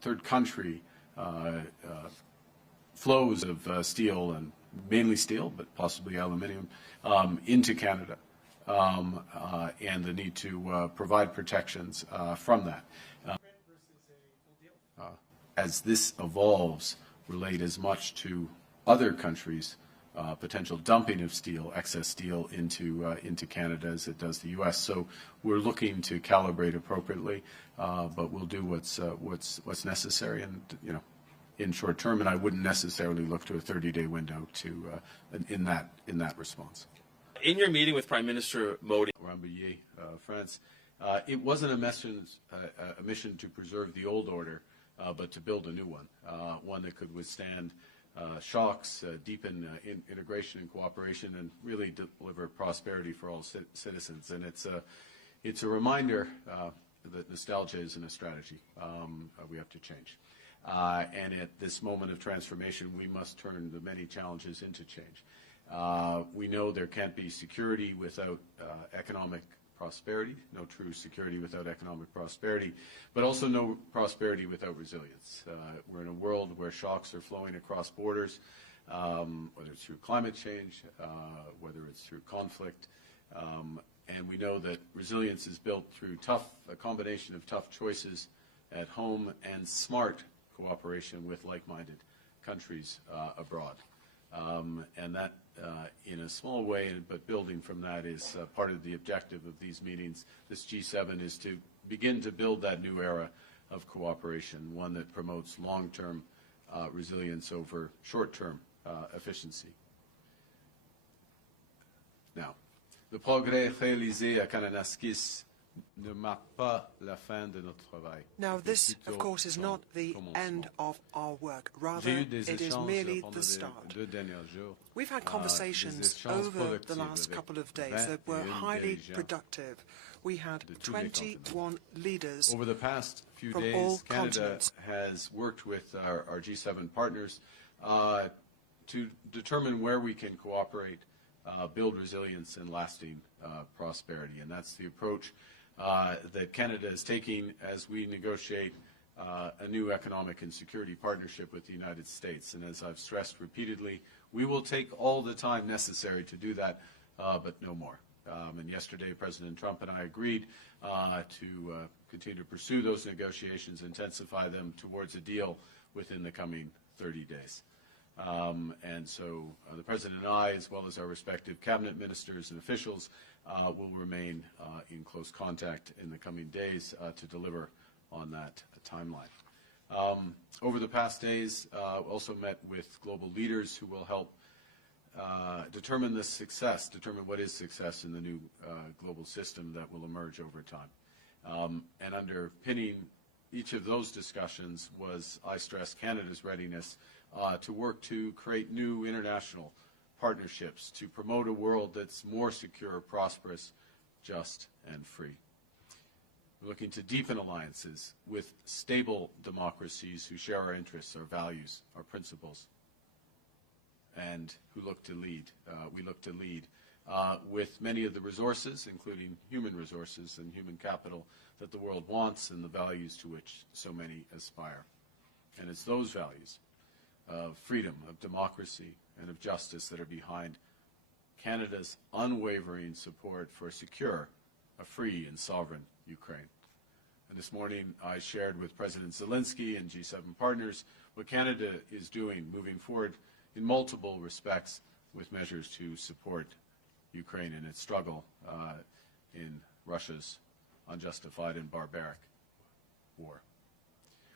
third country flows of steel, and mainly steel, but possibly aluminium, into Canada, and the need to provide protections from that. As this evolves, relate as much to other countries' potential dumping of steel, excess steel into Canada as it does the U.S. So we're looking to calibrate appropriately, but we'll do what's necessary, and in short term. And I wouldn't necessarily look to a 30-day window to in that response. In your meeting with Prime Minister Modi, Rambouillet, France, it wasn't a mission to preserve the old order, but to build a new one, one that could withstand shocks, deepen integration and cooperation, and really deliver prosperity for all citizens. And it's a reminder that nostalgia isn't a strategy. We have to change. And at this moment of transformation, we must turn the many challenges into change. We know there can't be security without economic prosperity, no true security without economic prosperity, but also no prosperity without resilience. We're in a world where shocks are flowing across borders, whether it's through climate change, whether it's through conflict, and we know that resilience is built through a combination of tough choices at home and smart cooperation with like-minded countries abroad. And that, in a small way, but building from that, is part of the objective of these meetings. This G7 is to begin to build that new era of cooperation, one that promotes long-term resilience over short-term efficiency. Now, le progrès réalisé à Kananaskis ne marque pas la fin de notre travail. Now, this, of course, is not the end of our work. Rather, it is merely the start. We've had conversations over the last couple of days that were highly productive. We had 21 leaders over the past few from days. all Canada continents. has worked with our G7 partners to determine where we can cooperate, build resilience and lasting prosperity. And that's the approach that Canada is taking as we negotiate a new economic and security partnership with the United States. And as I've stressed repeatedly, we will take all the time necessary to do that, but no more. And yesterday, President Trump and I agreed to continue to pursue those negotiations, intensify them towards a deal within the coming 30 days. And so the President and I, as well as our respective cabinet ministers and officials, will remain in close contact in the coming days to deliver on that timeline. Over the past days, also met with global leaders who will help determine what is success in the new global system that will emerge over time. And underpinning each of those discussions was, I stress, Canada's readiness to work to create new international partnerships to promote a world that's more secure, prosperous, just, and free. We're looking to deepen alliances with stable democracies who share our interests, our values, our principles, and who look to lead. We look to lead with many of the resources, including human resources and human capital, that the world wants and the values to which so many aspire. And it's those values of freedom, of democracy, and of justice that are behind Canada's unwavering support for a secure, a free and sovereign Ukraine. And this morning I shared with President Zelensky and G7 partners what Canada is doing moving forward in multiple respects with measures to support Ukraine in its struggle in Russia's unjustified and barbaric war.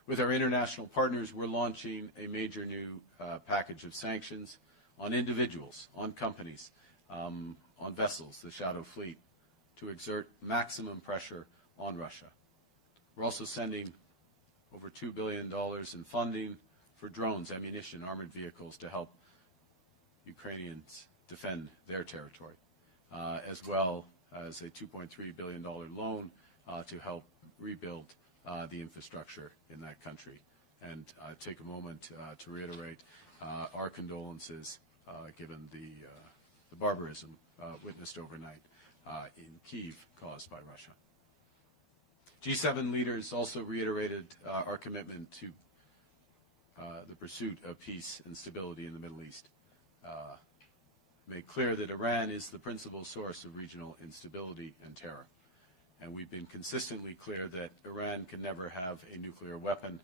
With our international partners, we're launching a major new package of sanctions on individuals, on companies, on vessels, the Shadow Fleet, to exert maximum pressure on Russia. We're also sending over $2 billion in funding for drones, ammunition, armored vehicles to help Ukrainians defend their territory, as well as a $2.3 billion loan to help rebuild the infrastructure in that country. And take a moment to reiterate our condolences given the barbarism witnessed overnight in Kyiv caused by Russia. G7 leaders also reiterated our commitment to the pursuit of peace and stability in the Middle East. Made clear that Iran is the principal source of regional instability and terror. And we've been consistently clear that Iran can never have a nuclear weapon.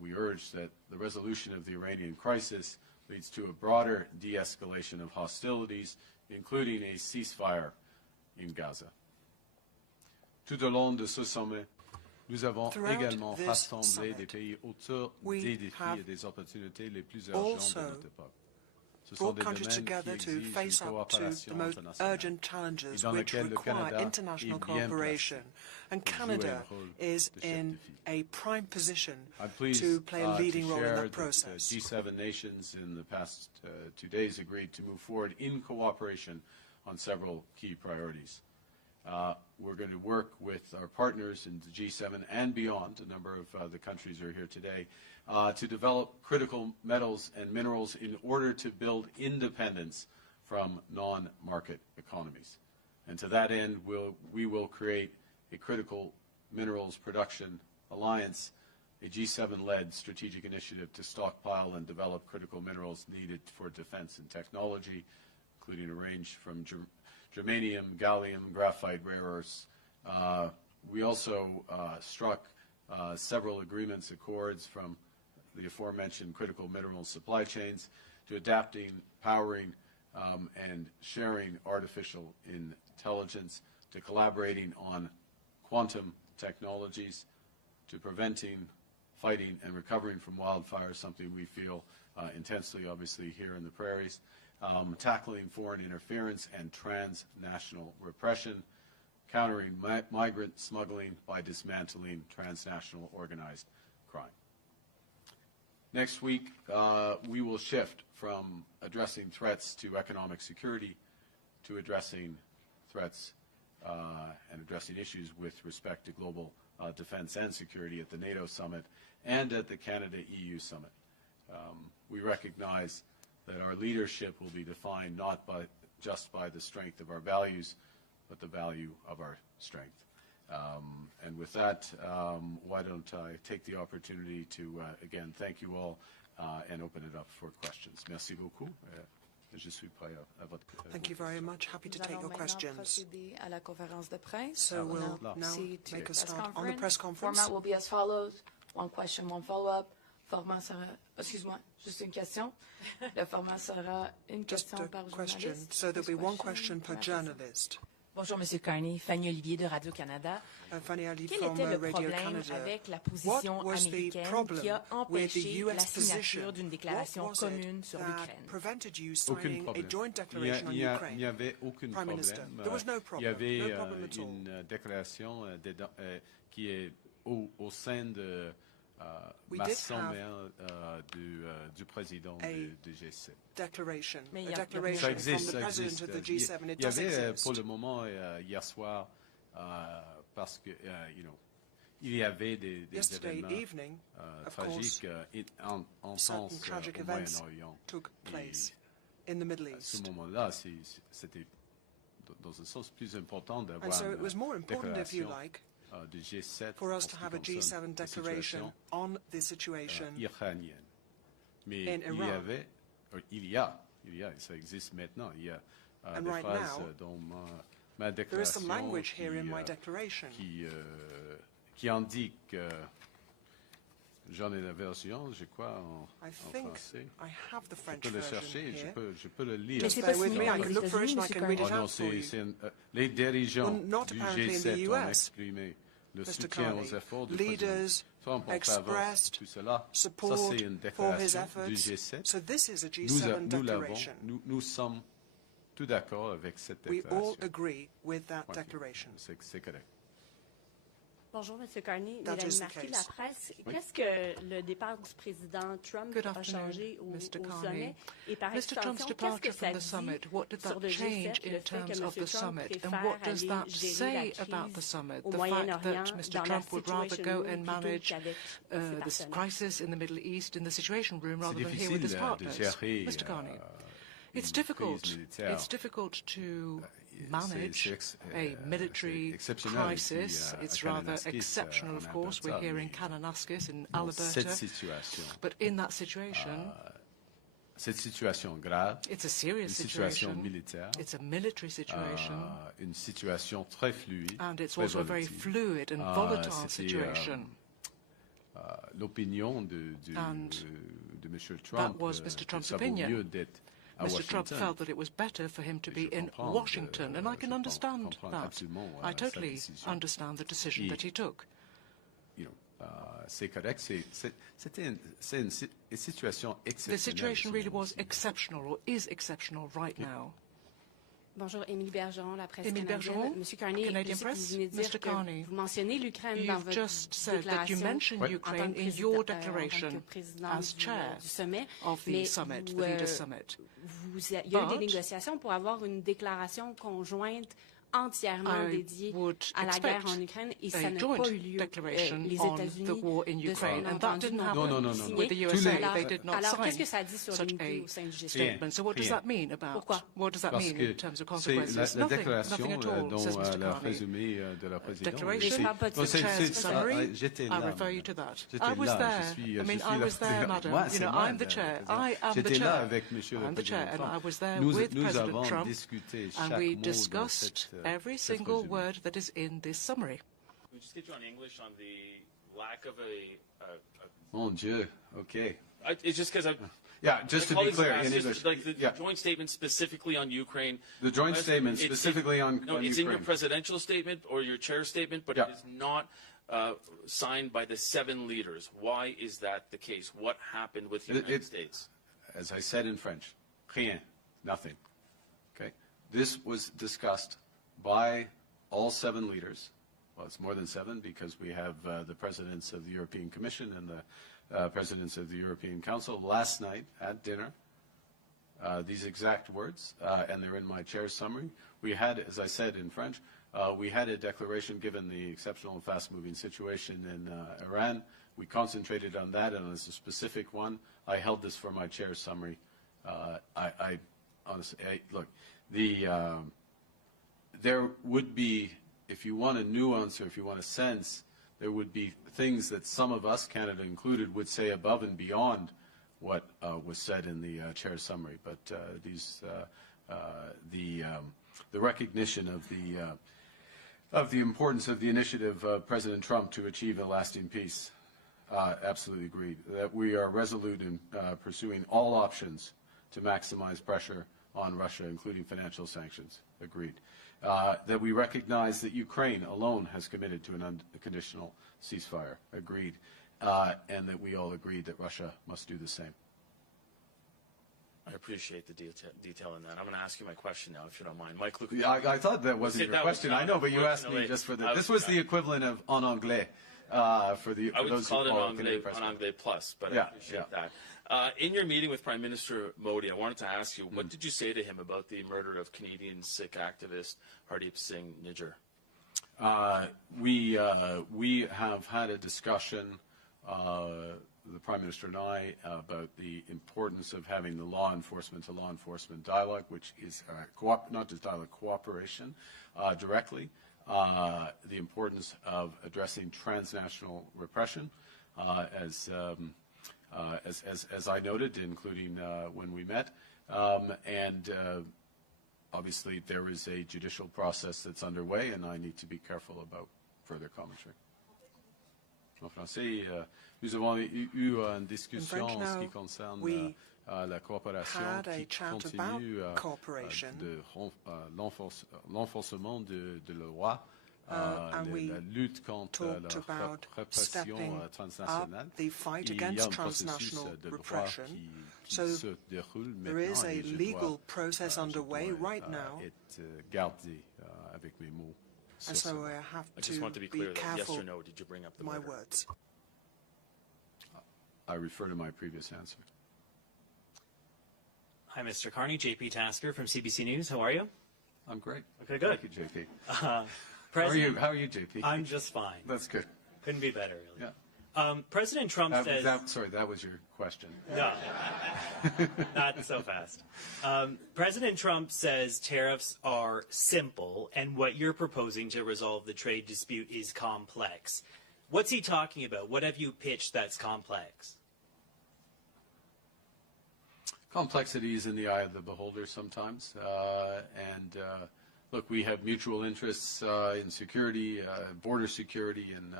We urge that the resolution of the Iranian crisis leads to a broader de-escalation of hostilities, including a ceasefire in Gaza. Tout au long de ce sommet, nous avons également rassemblé des pays autour des défis et des opportunités les plus urgents de notre époque. Brought countries together to face up to the most urgent challenges which require international cooperation. And Canada is in a prime position to play a leading role in that process. G7 nations in the past 2 days agreed to move forward in cooperation on several key priorities. We're going to work with our partners in the G7 and beyond, a number of the countries are here today, to develop critical metals and minerals in order to build independence from non-market economies. And to that end, we will create a critical minerals production alliance, a G7-led strategic initiative to stockpile and develop critical minerals needed for defense and technology, including a range from germanium, gallium, graphite, rare earths. We also struck several agreements, accords from the aforementioned critical mineral supply chains to adapting, powering, and sharing artificial intelligence, to collaborating on quantum technologies, to preventing, fighting, and recovering from wildfires, something we feel intensely, obviously, here in the prairies, tackling foreign interference and transnational repression, countering migrant smuggling by dismantling transnational organized crime. Next week, we will shift from addressing threats to economic security to addressing threats and addressing issues with respect to global defense and security at the NATO summit and at the Canada-EU summit. We recognize that our leadership will be defined not just by the strength of our values, but the value of our strength. And with that, why don't I take the opportunity to, again, thank you all and open it up for questions. Merci beaucoup. Je suis prêt à votre question. Thank you very much. Happy to take your questions. So we'll now make a start on the press conference. Format will be as follows. One question, one follow-up. Format sera, excuse-moi, juste une question. Le format sera une question par journaliste. So there'll be one question per journalist. Bonjour, Monsieur Carney. Fanny Olivier de Radio-Canada. Quel était le problème avec la position américaine qui a empêché la signature d'une déclaration commune sur l'Ukraine? Aucun problème. Il n'y avait aucun problème. Il y avait une déclaration qui est au sein de ma sommet du président du G7. Ça existe. Il y avait pour le moment hier soir parce que il y avait des événements tragiques intenses au Moyen-Orient. À ce moment-là, c'était dans un sens plus important d'avoir une déclaration du G7 for us to have a G7 declaration on the situation iranienne. Mais il y a, et ça existe maintenant, il y a des phrases dans ma déclaration qui indiquent, j'en ai la version, je crois, en français. Je peux le chercher, je peux le lire. Mais c'est pas signé aux États-Unis, Oh non, les dirigeants du G7 ont exprimé le soutien aux efforts du président Trump en faveur de tout cela. Ça, c'est une déclaration du G7. Nous sommes tout d'accord avec cette déclaration. C'est correct. Bonjour, M. Carney. Mélanie Marquis, la presse. Qu'est-ce que le départ du président Trump a changé au sommet? Et par extension, qu'est-ce que ça dit sur le G7, le fait que M. Trump préfère aller gérer la crise au Moyen-Orient dans la situation plutôt qu'avec ses partenaires? C'est difficile de gérer It's difficult to manage a military crisis. It's rather exceptional, of course. We're here in Kananaskis in Alberta. But in that situation, cette situation grave, it's a serious situation. Militaire, it's a military situation. Une situation très fluide, and it's also a very fluid and volatile situation. L'opinion de Mr. Trump, that was Mr. Trump's opinion. Mr. Trump felt that it was better for him to be in Washington, and I can understand that. I totally understand the decision that he took. C'est correct. C'était une situation exceptionnelle. The situation really was exceptional, or is exceptional right now. Bonjour, Émilie Bergeron, la presse Émilie Bergeron, Monsieur Carney, Canadian Press. Mr. Carney, vous mentionnez l'Ukraine dans you've just said that you mentioned Ukraine in your declaration as chair of the summit, the Leaders' Summit. Il y a eu des négociations pour avoir une déclaration conjointe entièrement dédiée à la guerre en Ukraine et ça n'a pas eu lieu. Les États-Unis de son entendu n'ont pas signé. Alors, qu'est-ce que ça dit sur l'unité au sein du G7? So what does that mean about? Pourquoi? What does that mean in terms of consequences? La déclaration dont le résumé de la présidente. J'étais là. I refer you to that. I was there. I mean, I was there, madam. You know, I'm the chair. I am the J'étais là chair. avec Monsieur le I'm the chair, and I was there Nous with President avons Trump, discuté and chaque we mot de discussed every single word that is in this summary. We just get you on English on the lack of a Mon Dieu. Okay. it's just because Yeah, just to be clear, in English. Like the joint statement specifically on Ukraine. The joint statement specifically on Ukraine. Ukraine. It's in your presidential statement or your chair statement, but it is not signed by the 7 leaders. Why is that the case? What happened with the United States? As I said in French, rien, nothing. Okay? This was discussed by all 7 leaders. Well, it's more than 7 because we have the presidents of the European Commission and the presidents of the European Council last night at dinner. These exact words, and they're in my chair's summary. We had, as I said in French, we had a declaration given the exceptional and fast-moving situation in Iran. We concentrated on that, and as a specific one, I held this for my chair's summary. I honestly, look, there would be, if you want a nuance or if you want a sense, there would be things that some of us, Canada included, would say above and beyond what was said in the chair's summary. But the recognition of the importance of the initiative of President Trump to achieve a lasting peace, absolutely agreed. That we are resolute in pursuing all options to maximize pressure on Russia, including financial sanctions, agreed. That we recognize that Ukraine alone has committed to an unconditional ceasefire, agreed. And that we all agreed that Russia must do the same. I appreciate the detail in that. I'm going to ask you my question now, if you don't mind. Mike, yeah, I thought that wasn't your question. I know, but you asked me just for the. This was the equivalent of en anglais for the. I would those call it en anglais plus, but I appreciate that. In your meeting with Prime Minister Modi, I wanted to ask you, what did you say to him about the murder of Canadian Sikh activist Hardeep Singh Nijjar? We have had a discussion, the Prime Minister and I, about the importance of having the law enforcement to law enforcement dialogue, which is not just dialogue, cooperation directly. The importance of addressing transnational repression, as I noted, including when we met, and obviously there is a judicial process that's underway, and I need to be careful about further commentary. En français, nous avons eu une discussion en ce qui concerne la coopération qui continue de l'enforcement de la loi, la lutte contre la répression transnationale. The fight against transnational repression. So there is a legal process underway right now. Avec mes mots. And so I have to be careful yes or no, did you bring up the my murder? words. I refer to my previous answer. Hi, Mr. Carney. JP Tasker from CBC News. How are you? I'm great. Okay, good. Thank you, JP. President, How are you, JP? I'm just fine. That's good. Couldn't be better, really. President Trump says... Sorry, that was your question. No, not so fast. President Trump says tariffs are simple, and what you're proposing to resolve the trade dispute is complex. What's he talking about? What have you pitched that's complex? Complexity is in the eye of the beholder sometimes. Look, we have mutual interests in security, border security, and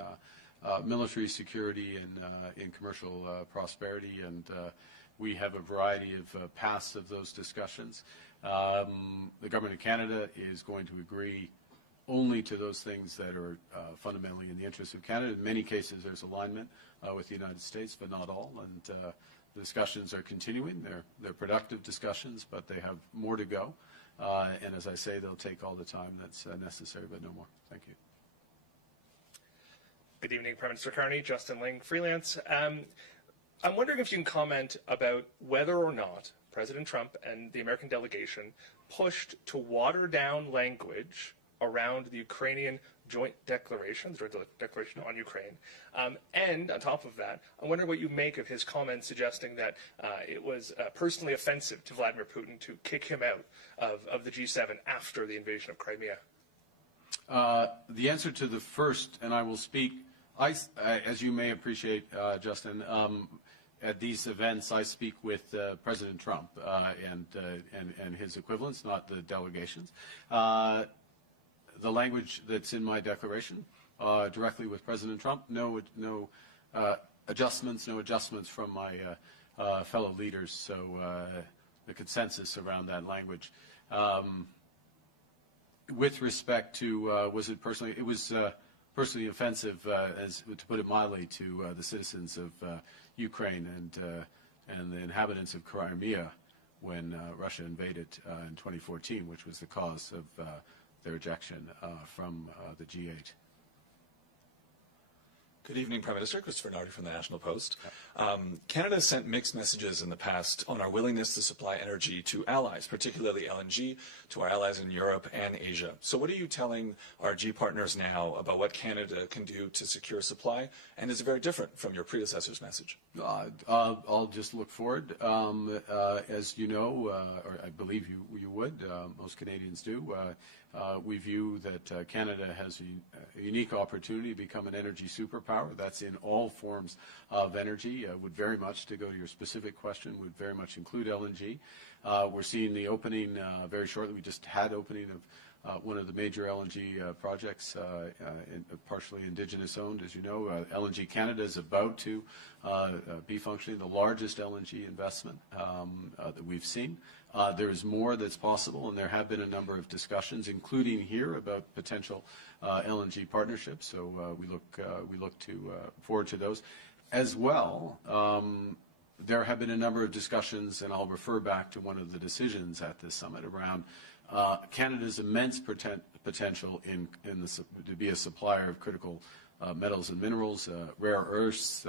military security, and in commercial prosperity, and we have a variety of paths of those discussions. The Government of Canada is going to agree only to those things that are fundamentally in the interest of Canada. In many cases, there's alignment with the United States, but not all. And the discussions are continuing. They're productive discussions, but they have more to go. And as I say, they'll take all the time that's necessary, but no more. Thank you. Good evening, Prime Minister Carney. Justin Ling, freelance. I'm wondering if you can comment about whether or not President Trump and the American delegation pushed to water down language around the Ukrainian joint declaration, the joint declaration on Ukraine. And on top of that, I wonder what you make of his comments suggesting that it was personally offensive to Vladimir Putin to kick him out of the G7 after the invasion of Crimea. The answer to the first, and I will speak, as you may appreciate, Justin, at these events I speak with President Trump and his equivalents, not the delegations. The language that's in my declaration, directly with President Trump, no adjustments from my fellow leaders, so the consensus around that language. With respect to, was it personally, it was personally offensive, as to put it mildly, to the citizens of Ukraine and the inhabitants of Crimea when Russia invaded in 2014, which was the cause of their ejection from the G8. Good evening, Prime Minister. Christopher Nardi from the National Post. Canada has sent mixed messages in the past on our willingness to supply energy to allies, particularly LNG, to our allies in Europe and Asia. So what are you telling our G partners now about what Canada can do to secure supply? And is it very different from your predecessor's message? I'll just look forward. As you know, or I believe you would, most Canadians do, we view that Canada has a unique opportunity to become an energy superpower. That's in all forms of energy. Would very much, to go to your specific question, would very much include LNG. We're seeing the opening very shortly. We just had opening of one of the major LNG projects, partially Indigenous owned, as you know. LNG Canada is about to be functioning, the largest LNG investment that we've seen. There is more that's possible, and there have been a number of discussions, including here, about potential LNG partnerships. So we look forward to those. As well, there have been a number of discussions, and I'll refer back to one of the decisions at this summit around Canada's immense potential to be a supplier of critical metals and minerals, rare earths.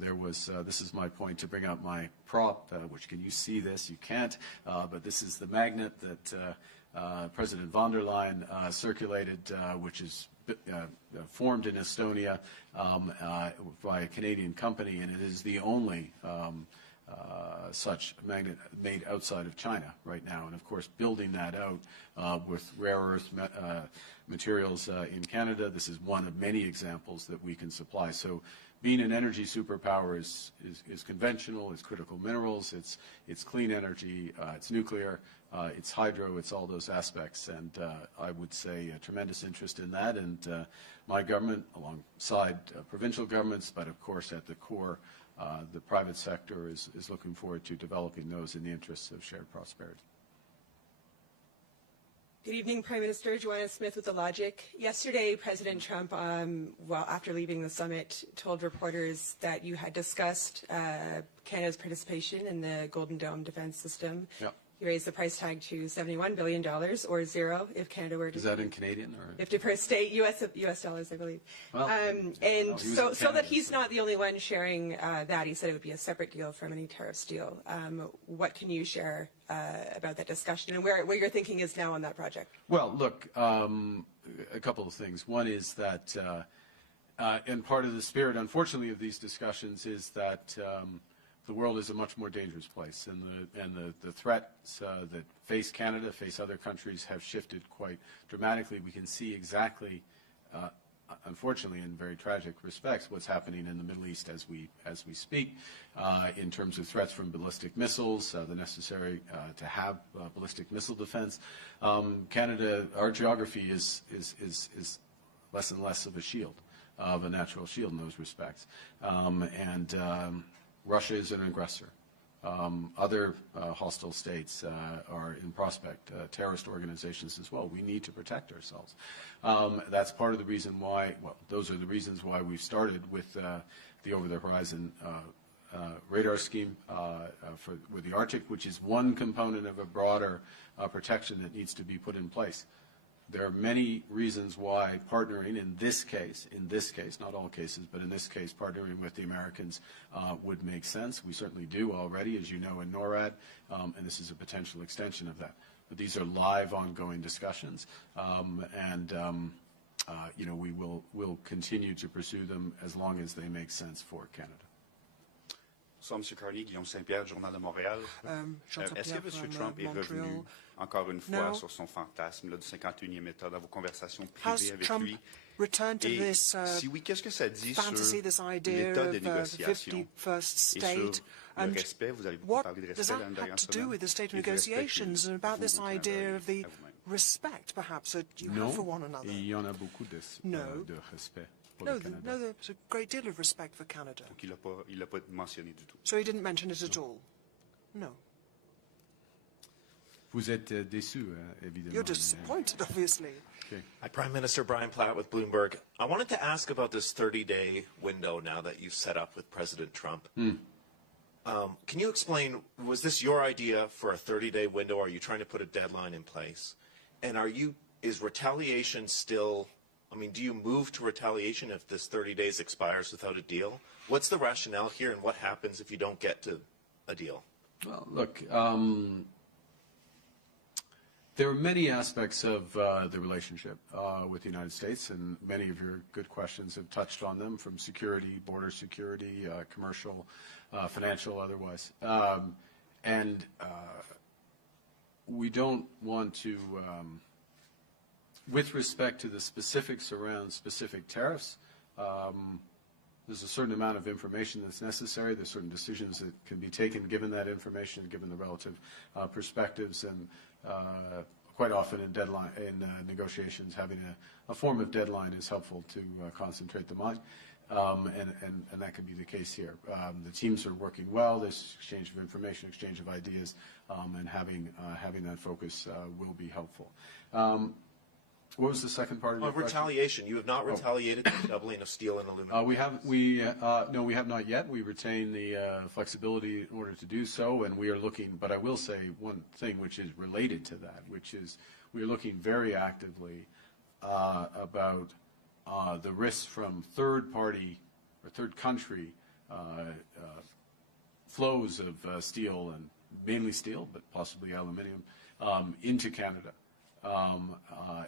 There was, this is my point to bring out my prop, which can you see this? You can't, but this is the magnet that President von der Leyen circulated, which is formed in Estonia by a Canadian company, and it is the only such magnet made outside of China right now. And of course, building that out with rare earth materials in Canada, this is one of many examples that we can supply. So being an energy superpower is conventional, it's critical minerals, it's clean energy, it's nuclear, it's hydro, it's all those aspects. And I would say a tremendous interest in that. And my government, alongside provincial governments, but of course at the core, the private sector is looking forward to developing those in the interests of shared prosperity. Good evening, Prime Minister. Joanna Smith with The Logic. Yesterday, President Trump, after leaving the summit, told reporters that you had discussed Canada's participation in the Golden Dome defense system. Yep. You raised the price tag to $71 billion, or zero, if Canada were to... Is that in Canadian? Or? If to state U.S. dollars, I believe. Well, and so that he's not the only one sharing that. He said it would be a separate deal from any tariffs deal. What can you share about that discussion and where your thinking is now on that project? Well, look, a couple of things. One is that And part of the spirit, unfortunately, of these discussions is that the world is a much more dangerous place, and the threats that face Canada, face other countries, have shifted quite dramatically. We can see exactly, unfortunately, in very tragic respects, what's happening in the Middle East as we speak, in terms of threats from ballistic missiles, the necessary to have ballistic missile defense. Canada, our geography is less and less of a shield, of a natural shield in those respects, and Russia is an aggressor. Other hostile states are in prospect, terrorist organizations as well. We need to protect ourselves. That's part of the reason why, well, those are the reasons why we've started with the over-the-horizon radar scheme with the Arctic, which is one component of a broader protection that needs to be put in place. There are many reasons why partnering in this case, not all cases, but in this case, partnering with the Americans would make sense. We certainly do already, as you know, in NORAD, and this is a potential extension of that. But these are live, ongoing discussions, you know, we'll continue to pursue them as long as they make sense for Canada. Bonsoir, M. Carney. Guillaume Saint-Pierre, Journal de Montréal. Est-ce que M. Trump est revenu encore une fois sur son fantasme là, du 51e État dans vos conversations privées avec lui? Et si oui, qu'est-ce que ça dit sur l'état de négociation et sur le respect? Vous avez beaucoup parlé de respect l'année dernière semaine. About this idea of the respect, perhaps, that you have for one another. Il y en a beaucoup de respect. No, there's a great deal of respect for Canada. Donc il l'a pas mentionné du tout. So he didn't mention it at all. No. Vous êtes déçu, évidemment. You're disappointed, obviously. Okay. Hi, Prime Minister Brian Platt with Bloomberg. I wanted to ask about this 30-day window now that you've set up with President Trump. Can you explain, was this your idea for a 30-day window? Are you trying to put a deadline in place? And is retaliation still, I mean, do you move to retaliation if this 30 days expires without a deal? What's the rationale here, and what happens if you don't get to a deal? Well, look, there are many aspects of the relationship with the United States, and many of your good questions have touched on them, from security, border security, commercial, financial, otherwise. And we don't want to, with respect to the specifics around specific tariffs, there's a certain amount of information that's necessary. There's certain decisions that can be taken given that information, given the relative perspectives, and quite often in negotiations, having a form of deadline is helpful to concentrate the mind, and that can be the case here. The teams are working well. There's exchange of information, exchange of ideas, and having that focus will be helpful. What was the second part of your question? Retaliation. You have not retaliated for the doubling of steel and aluminum. No, we have not yet. We retain the flexibility in order to do so, and we are looking. But I will say one thing which is related to that, which is we are looking very actively about the risks from third-party or third-country flows of steel, and mainly steel, but possibly aluminum, into Canada.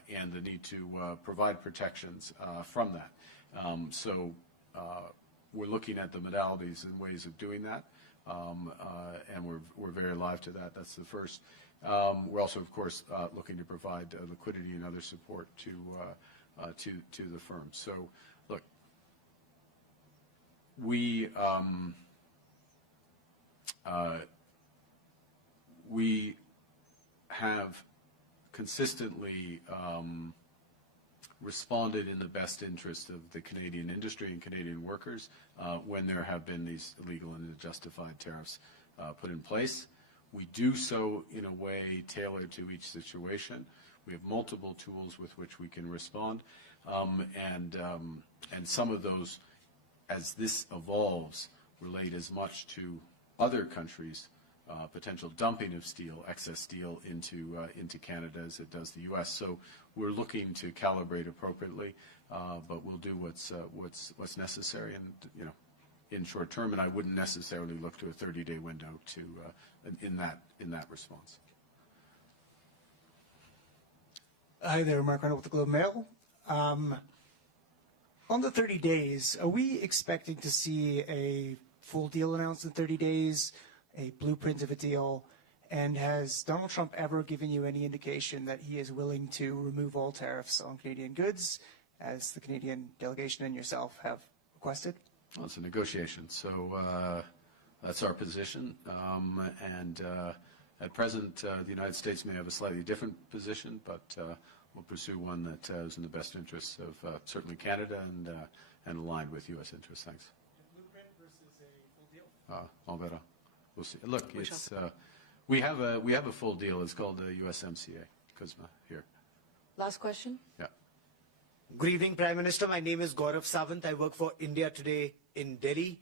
And the need to provide protections from that. So we're looking at the modalities and ways of doing that, and we're very alive to that. That's the first. We're also, of course, looking to provide liquidity and other support to the firm. So, look, we have consistently responded in the best interest of the Canadian industry and Canadian workers when there have been these illegal and unjustified tariffs put in place. We do so in a way tailored to each situation. We have multiple tools with which we can respond, and some of those, as this evolves, relate as much to other countries' potential dumping of steel, excess steel into Canada as it does the U.S. So we're looking to calibrate appropriately, but we'll do what's necessary, and in short term. And I wouldn't necessarily look to a 30-day window to in that response. Hi there, Mark Reynolds with the Globe Mail. On the 30 days, are we expecting to see a full deal announced in 30 days, a blueprint of a deal? And has Donald Trump ever given you any indication that he is willing to remove all tariffs on Canadian goods, as the Canadian delegation and yourself have requested? Well, it's a negotiation, so that's our position. At present, the United States may have a slightly different position, but we'll pursue one that is in the best interests of certainly Canada and aligned with U.S. interests. Thanks. A blueprint versus a full deal? On verra. We'll see. Look, it's we have a full deal. It's called the USMCA. Kuzma, here. Last question. Yeah. Good evening, Prime Minister. My name is Gaurav Sawant. I work for India Today in Delhi.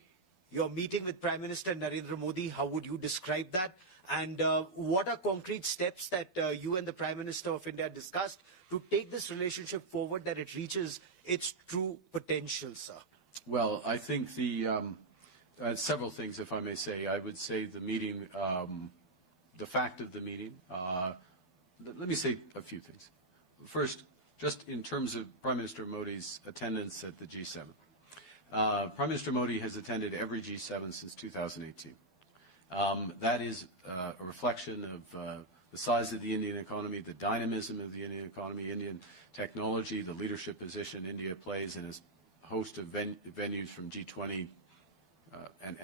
Your meeting with Prime Minister Narendra Modi, how would you describe that? And what are concrete steps that you and the Prime Minister of India discussed to take this relationship forward, that it reaches its true potential, sir? Well, I think several things, if I may say. I would say the meeting, the fact of the meeting, let me say a few things. First, just in terms of Prime Minister Modi's attendance at the G7. Prime Minister Modi has attended every G7 since 2018. That is a reflection of the size of the Indian economy, the dynamism of the Indian economy, Indian technology, the leadership position India plays in a host of venues from G20 and